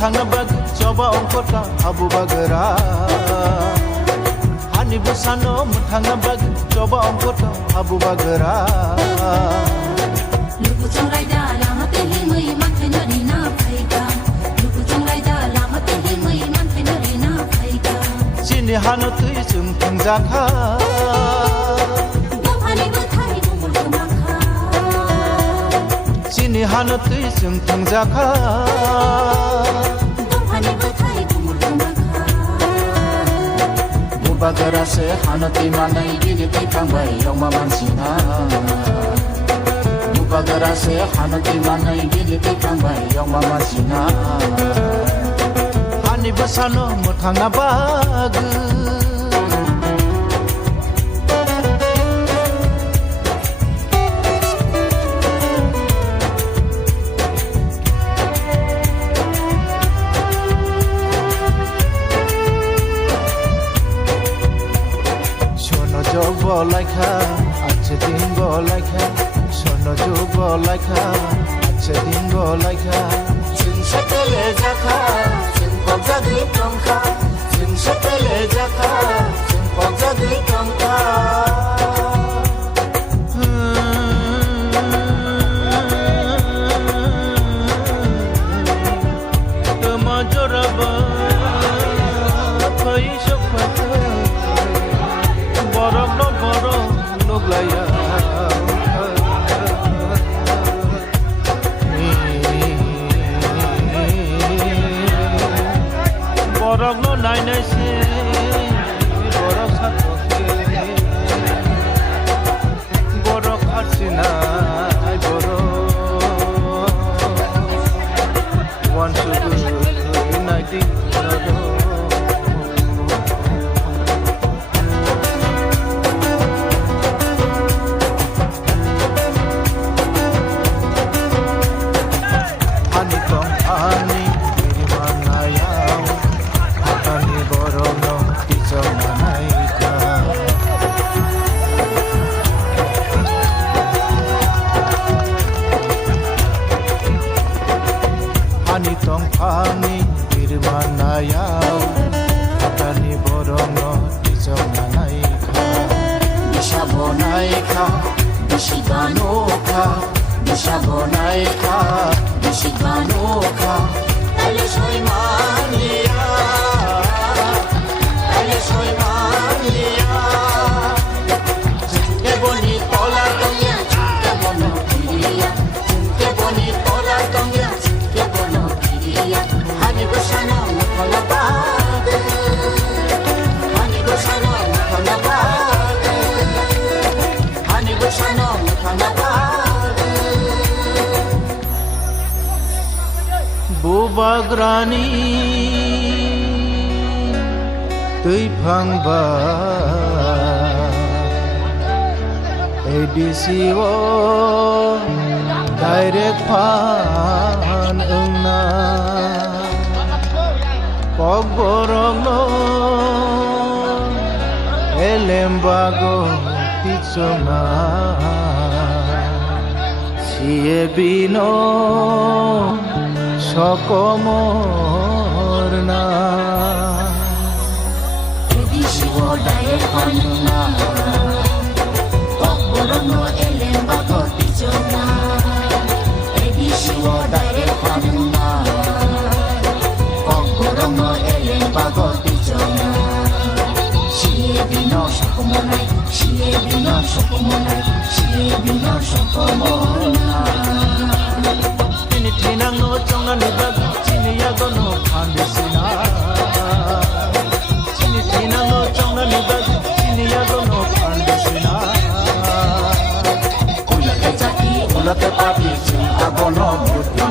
muthangna bag coba ongkota abu bagara hani busano muthangna bag coba ongkota abu bagara lupu chongai da lama te himui manthe nari na phaika lupu chongai da lama te himui manthe nari na phaika chini hanu tui chung thangjakha gomhani buthai bumul makha chini hanu tui chung thangjakha gomhani buthai bumul makha bagara se hanati manai gini tikangbai yoma mansina bagara se hanati manai gini tikangbai yoma mansina hani busano muthangna bag বলাইখা আছে দিন বলাইখা শোনো যো বলাইখা আছে দিন বলাইখা zinshapele jaka zinpogzadi kamka zinshapele jaka zinpogzadi kamka tama joraba kai shokhat borok no borok noglaya borok no nai nai se borok satke borok arsina ai borok one to uniting Ani tong pani birmanayau Atani borongo tijong nanaika bishabonaika bishiganoka bishabonaika bishiganoka ale soy mania qué bonito la tonga qué bonito qué bonito la tonga qué bonito hani busano mukhala bad hani busano mukhala bad hani busano mukhala bad Bubagrani tui phangba ADCO direct phan ungna pogborogno elembago tichona siye bino sokomorna edishiwo direct phanna pogborogno elembago tichona edishiwo direct phanna pogborogno elembago tichona siye bino sokomonai siye bino sokomonai siye bino sokomona Tini tinang no chonga ni bag chini yago no khandesina Tini tinang no chonga ni bag chini yago no khandesina ulake jati ulake papi chin abono butna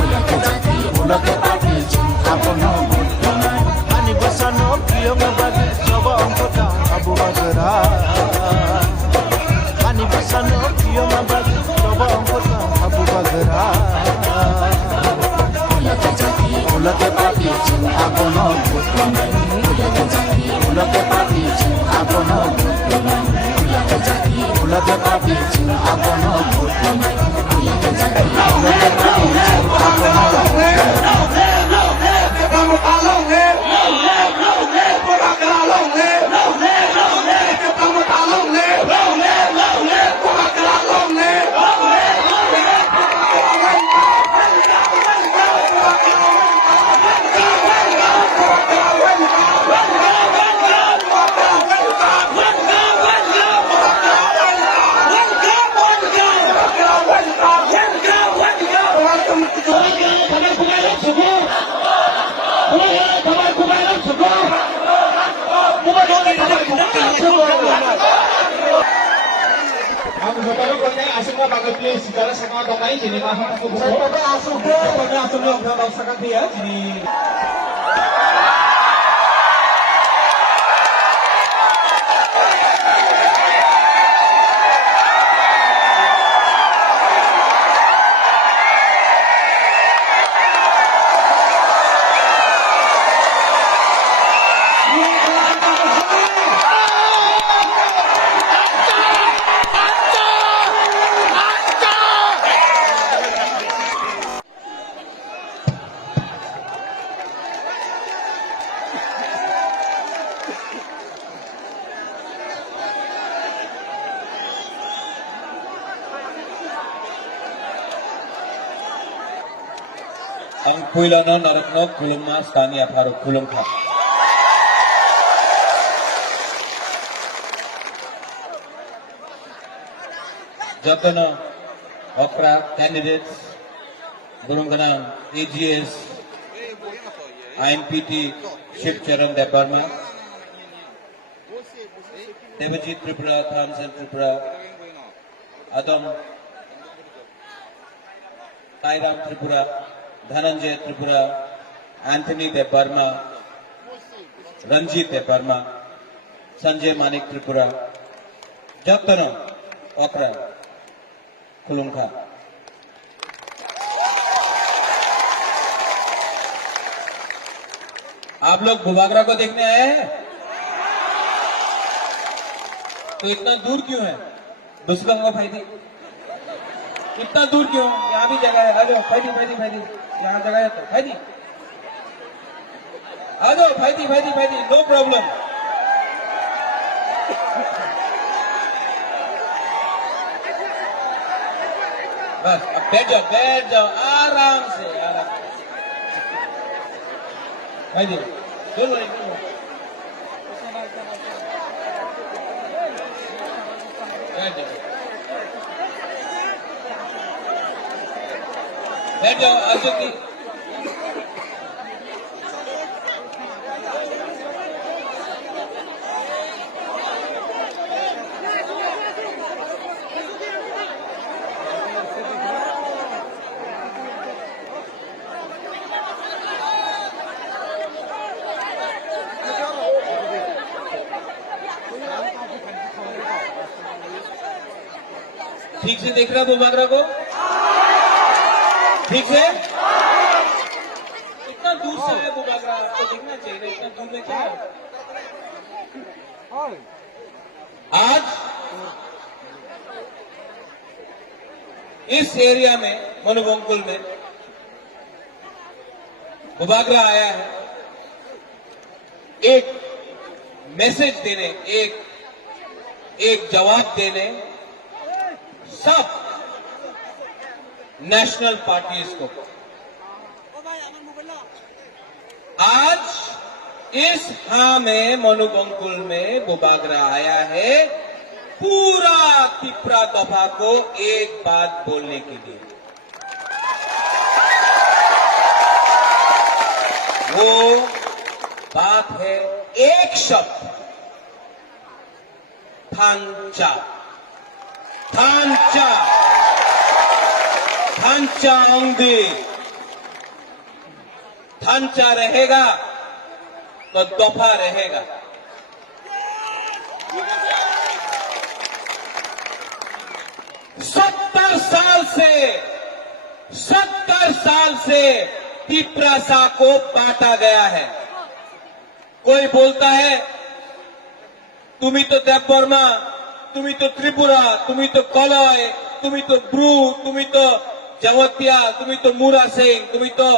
ulake jati ulake papi chin abono butna Hani basano priyo na bag coba ongkota abu bagara Hani basano priyo na bag coba ongkota abu bagara ulake papi chin abono butna ulake jati ulake papi chin abono butna ulake jati ulake papi chin abono butna ulake jati ulake papi chin abono butna Bapak pokoknya asik lah pakai pilih segala sama tokai jadi mahal aku buku. Saya pakai asuk deh. Pokoknya asuk deh udah tahu sangat dia jadi. Ang puilano narakno kulumma stania pharu kulum kha. Jatana okra candidates Burungana AGS INPT Shiv Charan Deparma Devajit Tripura Thamsen Tripura Adam Tairam Tripura Dhananjay Tripura, Anthony Deparma, Ranjit Deparma, Sanjay Manik Tripura, Jatano Okra, Kulumkha. आप लोग बुबागरा को देखने आए हैं? तो इतना दूर क्यों है? दुष्गंगा फायदी इतना दूर क्यों? यहाँ भी जगह है। आ जाओ फायदी यहाँ जगह है तो फायदी आ जाओ फायदी नो प्रॉब्लम। बस अब बैठ जाओ आराम से फायदी बोलो बैठ जाओ अशोक जी। ठीक से देख रहा बुबागरा को? ठीक है? इतना दूर से है बुबागरा, आपको देखना चाहिए। इतना दूर में क्या है? आज इस एरिया में मनुबंकुल में बुबागरा आया है एक मैसेज देने, एक जवाब देने सब नेशनल पार्टीज को। आज इस में मनुबंकुल में बुबागरा आया है पूरा तिपरा दफा को एक बात बोलने के लिए। वो बात है एक शब्द थांचा आंधी। थांचा रहेगा तो दफा रहेगा। सत्तर साल से तिपरासा को बांटा गया है। कोई बोलता है तुम्ही तो देवबर्मा, तुम्ही तो त्रिपुरा, तुम्ही तो कलय, तुम्ही तो ब्रू, तुम्ही तो जवतिया, तुम्ही तो मुरा सिंह, तुम्ही तो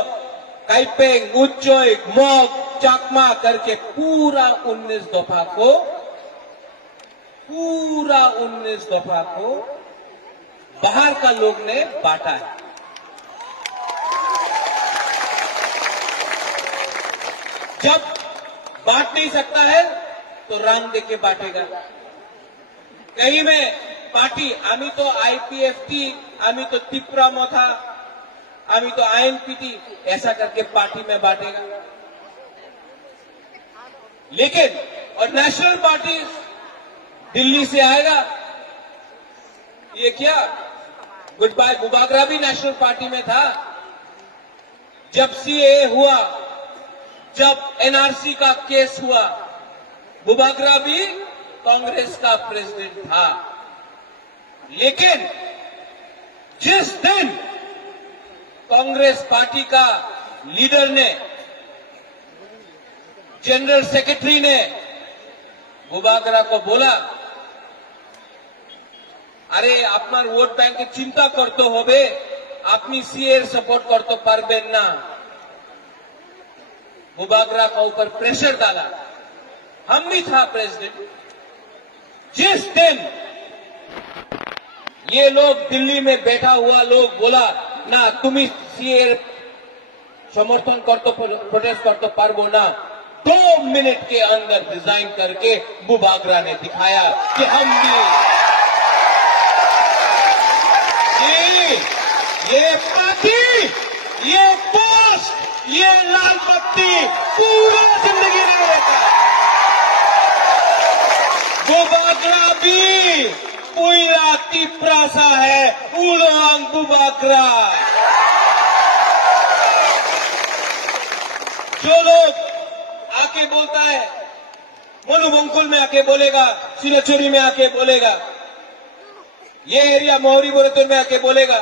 काइपेंग, उच्चोई, मग, चाकमा करके पूरा 19 दफा को बाहर का लोग ने बांटा है। जब बांट नहीं सकता है तो रंग दे के बांटेगा। कहीं में पार्टी आमी तो आईपीएफटी, आमी तो त्रिपुरा मोथा, आमी तो आईएनपीटी ऐसा करके पार्टी में बांटेगा। लेकिन और नेशनल पार्टी दिल्ली से आएगा, ये क्या गुड बाय बुबागरा भी नेशनल पार्टी में था। जब सीए हुआ, जब एनआरसी का केस हुआ, बुबागरा भी कांग्रेस का प्रेसिडेंट था। लेकिन जिस दिन कांग्रेस पार्टी का लीडर ने, जनरल सेक्रेटरी ने बुबागरा को बोला, अरे আপনার ভোট ব্যাংকের চিন্তা করতে হবে, আপনি सीए सपोर्ट करते পারবেন না। बुबागरा के ऊपर प्रेशर डाला, हम भी था प्रेसिडेंट। जिस दिन ये लोग दिल्ली में बैठा हुआ लोग बोला ना तुम सीए समर्थन करते प्रोटेस्ट करते पारबो ना, 2 मिनट के अंदर रिजाइन करके बुबागरा ने दिखाया कि हम भी ये पार्टी, ये पोस्ट, ये लाल बत्ती पूरा जिंदगी रहेगा। बुबागरा भी पूरा तिप्रासा है, उलोंग बुबागरा। जो लोग आके बोलता है, मनुबंकुल में आके बोलेगा, सिलचुरी में आके बोलेगा, ये एरिया मोहरी बोरेतुर में आके बोलेगा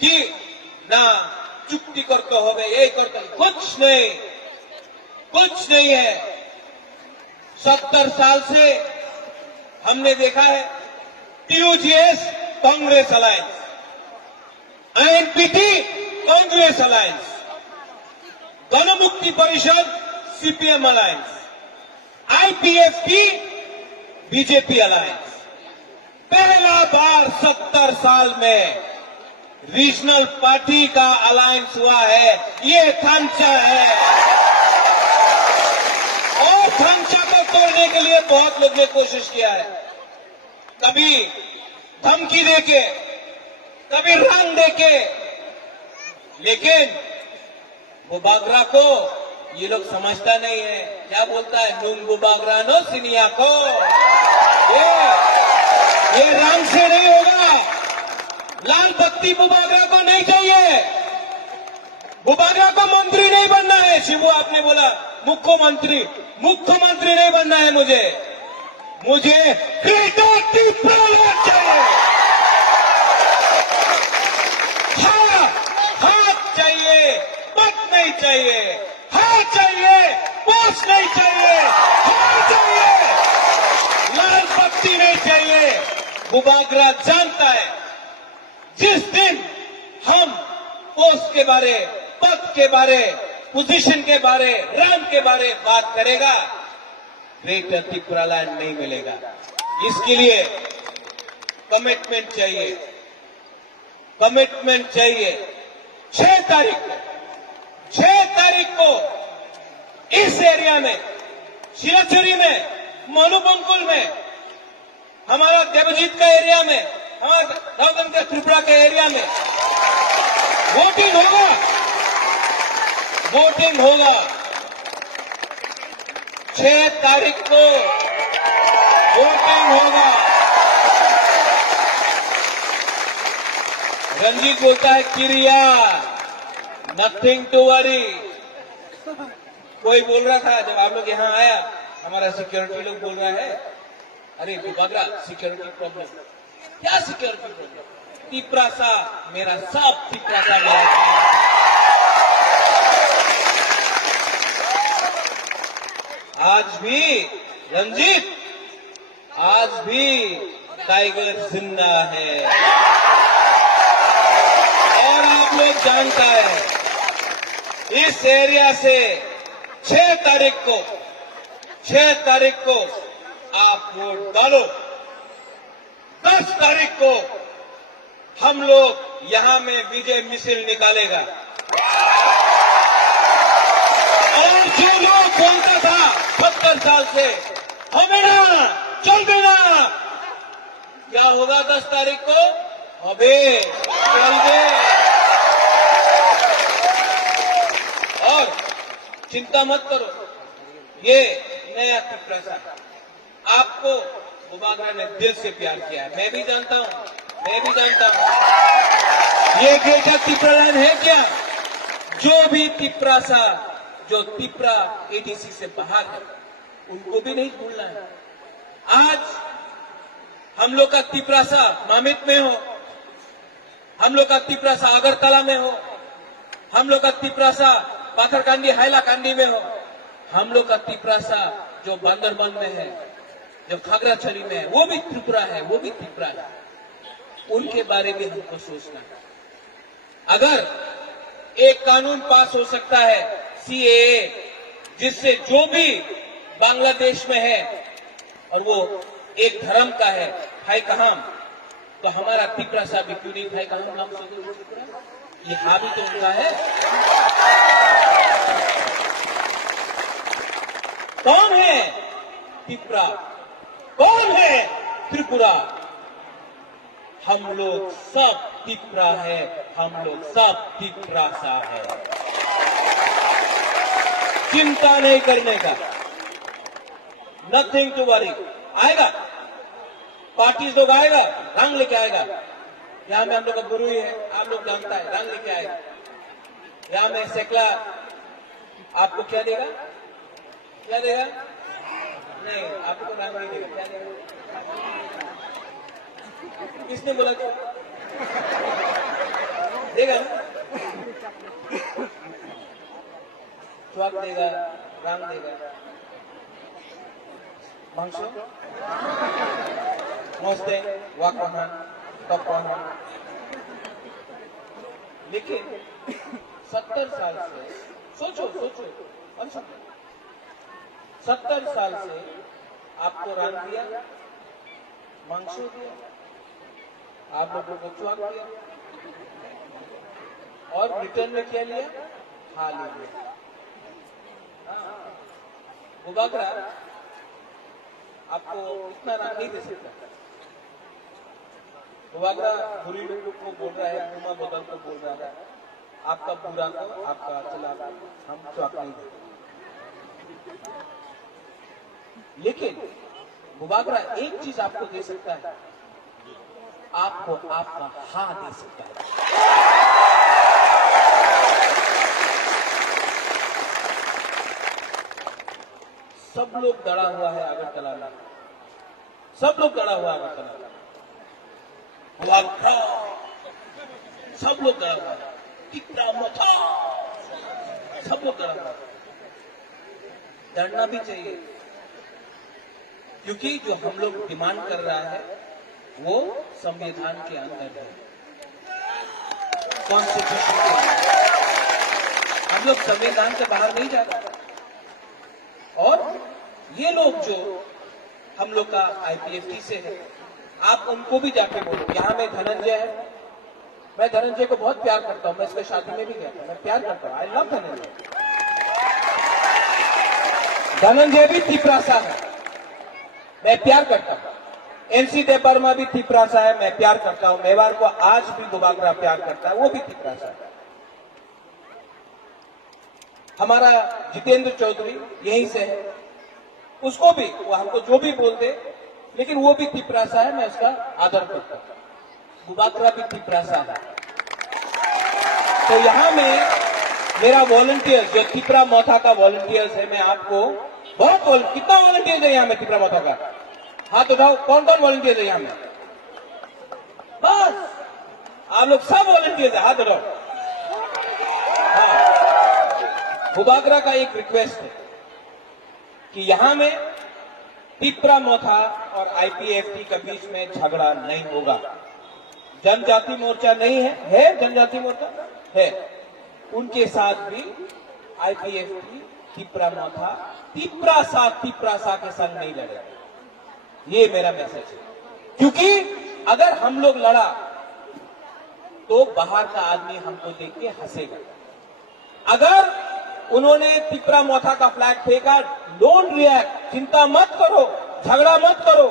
कि ना चुप्ती करते हो गए, यही करते, कुछ नहीं, कुछ नहीं है। 70 साल से हमने देखा है टीयूजीएस कांग्रेस अलायंस, आईएनपीटी कांग्रेस अलायंस, गणमुक्ति परिषद CPM alliance, IPFT BJP alliance. पहला बार 70 साल में रीजनल पार्टी का अलायंस हुआ है। ये खांचा है और खांचा को तोड़ने के लिए बहुत लोग ने कोशिश किया है, कभी धमकी देके, कभी रंग देके, लेकिन बुबागरा को ये लोग समझता नहीं है। क्या बोलता है, नून बुबागरा नो सिनिया को। ये रंग से नहीं होगा, लाल बत्ती बुबागरा को नहीं चाहिए। बुबागरा को मंत्री नहीं बनना है। शिबू आपने बोला मुख्यमंत्री, मुख्यमंत्री नहीं बनना है मुझे ग्रेटर त्रिपुरा चाहिए। हाथ चाहिए, पद नहीं चाहिए। हाथ चाहिए, पोस्ट नहीं चाहिए। हाथ चाहिए, लाल बत्ती नहीं चाहिए। बुबागरा जानता है जिस दिन हम पोस्ट के बारे, पद के बारे, पोजीशन के बारे, रैंक के बारे बात करेगा, ग्रेटर त्रिपुरा लैंड नहीं मिलेगा। इसके लिए कमिटमेंट चाहिए, कमिटमेंट चाहिए। 6 तारीख को इस एरिया में, सिलचुरी में, मनुबंकुल में, हमारा देवजीत का एरिया में, हमारा रावगंज के त्रिपुरा के एरिया में वोटिंग होगा, वोटिंग होगा। 6 तारीख को वोटिंग होगा। रंजीत बोलता है क्रिया, नथिंग टू वरी। कोई बोल रहा था जब आप लोग यहाँ आया, हमारा सिक्योरिटी लोग बोल रहा है, अरे बुबागरा सिक्योरिटी प्रॉब्लम। क्या सिक्योरिटी प्रॉब्लम? तिप्रासा मेरा, सब तिप्रासा मेरा। आज भी रंजीत, आज भी टाइगर जिंदा है और आप लोग जानता है इस एरिया से 6 तारीख को आप वोट डालो। 10 तारीख को हम लोग यहां में विजय मिছিল निकालेगा। और जो लोग बोलता था 70 साल से हमें ना चल देना, क्या होगा 10 तारीख को? अबे चल दे। और चिंता मत करो, ये नया तिप्रासा आपको बुबागरा ने दिल से प्यार किया है। मैं भी जानता हूं ये ग्रेटर तिप्रालैंड है क्या? जो भी तिप्रासा, जो तिप्रा एडीसी से बाहर है, उनको भी नहीं भूलना है। आज हम लोग का तिप्रासा मामित में हो, हम लोग का तिप्रासा अगरतला में हो, हम लोग का तिप्रासा पाथरकांडी हाइलाकांडी में हो, हम लोग का तिप्रासा जो बांदरबन में है, जो खागराछड़ी में है, वो भी त्रिपुरा है, वो भी तिप्रा है। उनके बारे में हमको सोचना है। अगर एक कानून पास हो सकता है CAA, जिससे जो भी बांग्लादेश में है और वो एक धर्म का है, भाई कहाम, तो हमारा तिप्रा साहब भी क्यों नहीं भाई कहाम नाम से? ये हाँ भी तो उनका है। कौन है तिप्रा? कौन है त्रिपुरा? हम लोग सब तिप्रा है, हम लोग सब तिप्रासा है। चिंता नहीं करने का, नथिंग टू वरी। आएगा, पार्टी लोग आएगा, रंग लेके आएगा। यहां में हम लोग का गुरु ही है, आप लोग जानता है, रंग लेके आएगा। यहां में सेकला आपको क्या देगा? क्या देगा? नहीं, आपको रंग नहीं देगा। क्या देगा? किसने बोला क्या? देगा ना? स्वाद देगा, रंग देगा, मांस मस्ते वाकवाहन तपवाहन। लेकिन 70 साल से सोचो 70 साल से आपको रंग दिया, मांस दिया, आप लोगों को स्वाद दिया, और रिटर्न में क्या लिया? हाल लिया। बुबागरा आपको इतना रंग नहीं दे सकता। बुबागरा बुरी लोगों को बोल रहा है, गुमा बदल को बोल रहा है, आपका बुरा को, आपका चला हम स्वाद नहीं देते। लेकिन बुबागरा एक चीज आपको दे सकता है, आपको आपका हाँ दे सकता है। सब लोग डरा हुआ है अगरतला में, सब लोग डरा हुआ है अगरतला में। सब लोग डरा हुआ है, कितना मथा, सब लोग डरा हुआ है। डरना भी चाहिए, क्योंकि जो हम लोग डिमांड कर रहा है वो संविधान के अंदर है, कॉन्स्टिट्यूशन के अंदर। हम लोग संविधान से बाहर नहीं जा रहे। और ये लोग जो हम लोग का IPFT से है, आप उनको भी जाके बोलो। यहां में धनंजय है, मैं धनंजय को बहुत प्यार करता हूं, मैं इसके शादी में भी गया था, मैं प्यार करता हूं, आई लव धनंजय। धनंजय भी तिप्रासा है, मैं प्यार करता हूं। NC देवबर्मा भी तिप्रासा है, मैं प्यार करता हूं। मेवाड़ को आज भी बुबागरा प्यार करता है, वो भी तिप्रासा है। हमारा जितेंद्र चौधरी यहीं से है, उसको भी वो हमको जो भी बोलते, लेकिन वो भी तिप्रासा है, मैं उसका आदर करता हूं। बुबागरा भी तिप्रासा है। तो यहां में मेरा वॉलंटियर जो तिप्रा मोथा का वॉलंटियर्स है, मैं आपको बहुत कितना वॉलंटियर्स है यहां में तिप्रा मोथा का? हाथ उठाओ, कौन कौन वॉलंटियर्स है यहां में? बस आप लोग सब वॉलंटियर्स है, हाथ उठाओ। हाँ, बुबागरा का एक रिक्वेस्ट है कि यहां में तिप्रा मोथा और IPFT के बीच में झगड़ा नहीं होगा। जनजाति मोर्चा नहीं है जनजाति मोर्चा है, उनके साथ भी IPFT तिप्रा मोथा तिप्रासा के संग नहीं लड़ेगा। ये मेरा मैसेज है, क्योंकि अगर हम लोग लड़ा तो बाहर का आदमी हमको देख के हंसेगा। अगर उन्होंने तिप्रा मोथा का फ्लैग फेंका, डोंट रिएक्ट, चिंता मत करो, झगड़ा मत करो,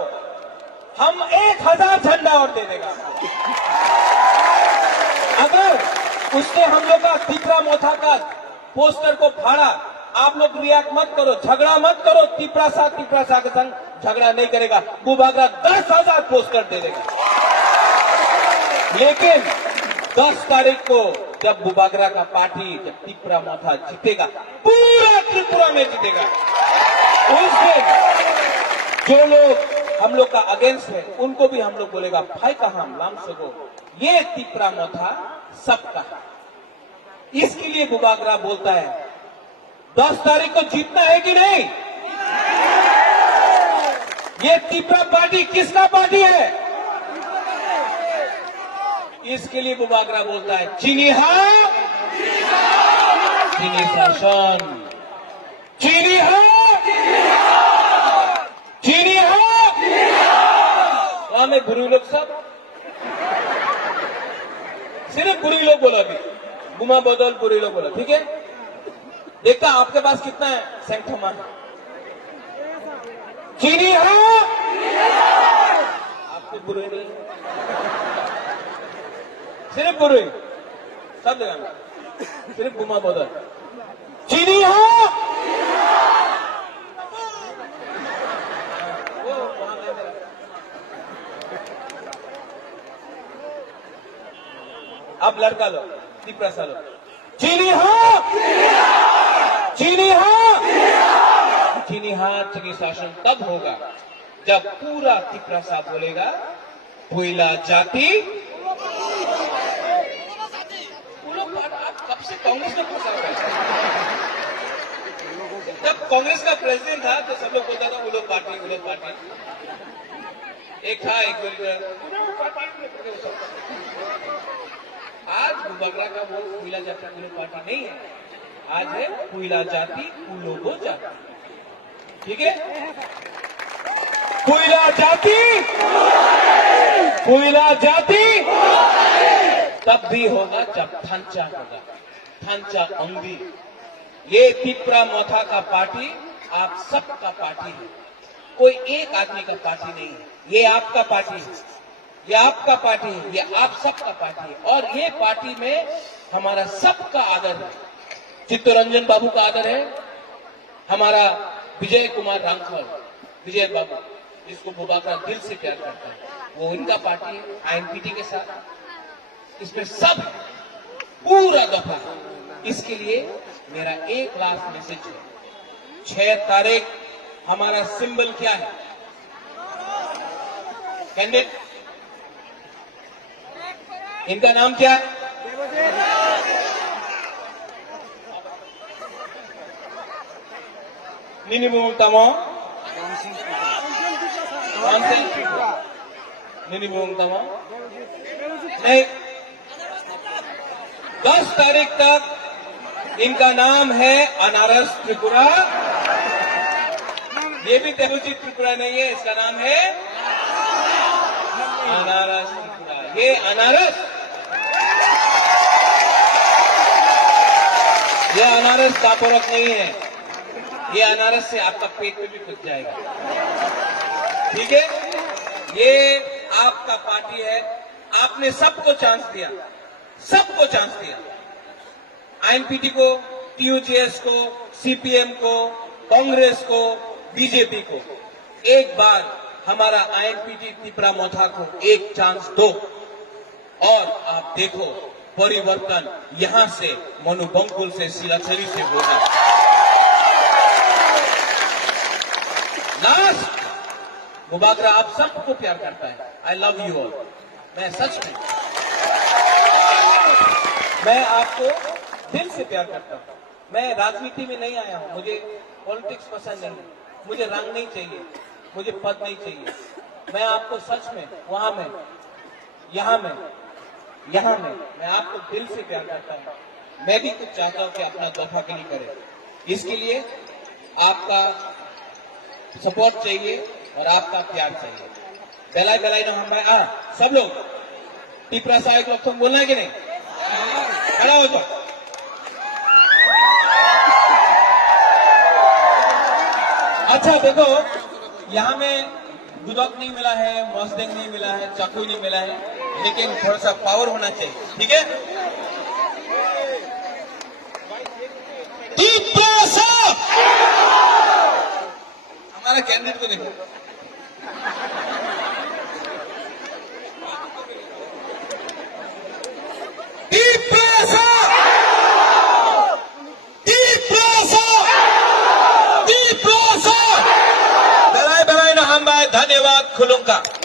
हम 1000 झंडा और दे देगा। अगर उसने हम लोग का तिप्रा मोथा का पोस्टर को फाड़ा, आप लोग रिएक्ट मत करो, झगड़ा मत करो, तिप्रासा के संग झगड़ा नहीं करेगा, बुबागरा 10,000 पोस्टर दे देगा। लेकिन 10 तारीख को जब बुबागरा का पार्टी, जब तिप्रा मोथा जीतेगा, पूरा त्रिपुरा में जीतेगा, उस दिन जो लोग हम लोग का अगेंस्ट है उनको भी हम लोग बोलेगा भाई कहा लाम सको, ये तिप्रा मोथा सबका है। इसके लिए बुबागरा बोलता है 10 तारीख को जीतना है कि नहीं। ये तिप्रा पार्टी किसका पार्टी है? इसके लिए बुबागरा बोलता है चीनी हाँ, चीनी शासन, चीनी हाँ, चीनी हाँ। वहां में गुरु लोग सब, सिर्फ बुरी लोग बोला, अभी गुमा बदल बुरी लोग बोला, ठीक है। देखता आपके पास कितना है सेंटमा, चीनी हाँ, आपको बुरे नहीं, सिर्फ बुरे, सब जगह में सिर्फ गुमा बदल, चीनी हाँ। अब लड़का लो, तिप्रासा लो, चीनी हाँ, चीनी हाँ, चीनी हाँ, चीनी शासन तब होगा जब पूरा तिप्रासा बोलेगा कोयला जाति। वो लोग आप कब से कांग्रेस में फंसा हुआ है? जब कांग्रेस का प्रेसिडेंट था तो सब लोग बोलता था वो लोग पार्टी, वो लोग पार्टी। एक था एक आज बुबागरा का वो कोयला जाति कुलो पार्टी नहीं है, आज है कोयला जाति कुलोगो जाति, ठीक है। कोयला जाति, कोयला जाति तब भी होगा जब थांचा होगा, थांचा अंगी। ये तिप्रा मोथा का पार्टी आप सबका पार्टी है, कोई एक आदमी का पार्टी नहीं है। ये आपका पार्टी है, ये आपका पार्टी है, ये आप सबका पार्टी है। और ये पार्टी में हमारा सबका आदर है। चित्तरंजन बाबू का आदर है, हमारा विजय कुमार रामफल, विजय बाबू जिसको बुबागरा दिल से प्यार करता है, वो इनका पार्टी है आईएनपीटी के साथ। इसमें सब पूरा दफा। इसके लिए मेरा एक लास्ट मैसेज है, 6 तारीख हमारा सिंबल क्या है? कैंडिडेट इनका नाम क्या है? मिनिमम तमो मिनिमम तमो नहीं, 10 तारीख तक इनका नाम है अनारस त्रिपुरा। ये भी तेलुगु त्रिपुरा नहीं है, इसका नाम है अनारस त्रिपुरा। ये अनारस, ये अनारस दापोरक नहीं है, ये अनारस से आपका पेट में भी घुस जाएगा, ठीक है। ये आपका पार्टी है, आपने सबको चांस दिया, सबको चांस दिया, आईएनपीटी को, टीयूजेएस को, सीपीएम को, कांग्रेस को, बीजेपी को। एक बार हमारा आईएनपीटी तिप्रा मोथा को एक चांस दो और आप देखो परिवर्तन यहां से मनु बंकुल से सिलाचरी से होगा। लास्ट, बुबागरा आप सबको प्यार करता है। I love you all. मैं सच में, मैं आपको दिल से प्यार करता हूं। मैं राजनीति में नहीं आया हूं, मुझे पॉलिटिक्स पसंद नहीं, मुझे रंग नहीं चाहिए, मुझे पद नहीं चाहिए। मैं आपको सच में, वहां में, यहां में, मैं आपको दिल से प्यार करता हूं। मैं भी कुछ चाहता हूं कि अपना दफा के लिए करें। इसके लिए आपका सपोर्ट चाहिए और आपका प्यार चाहिए। बेलाई बेलाई ना हमारे सब लोग तिप्रा सहायक लोग तुम बोलना है कि नहीं? खड़ा हो जाओ। अच्छा देखो, यहाँ में गुदक नहीं मिला है, मॉस्डेंग नहीं मिला है, चाकू नहीं मिला है, लेकिन थोड़ा सा पावर होना चाहिए, ठीक है। हमारा कैंडिडेट को देखो धन्यवाद खुलूंगा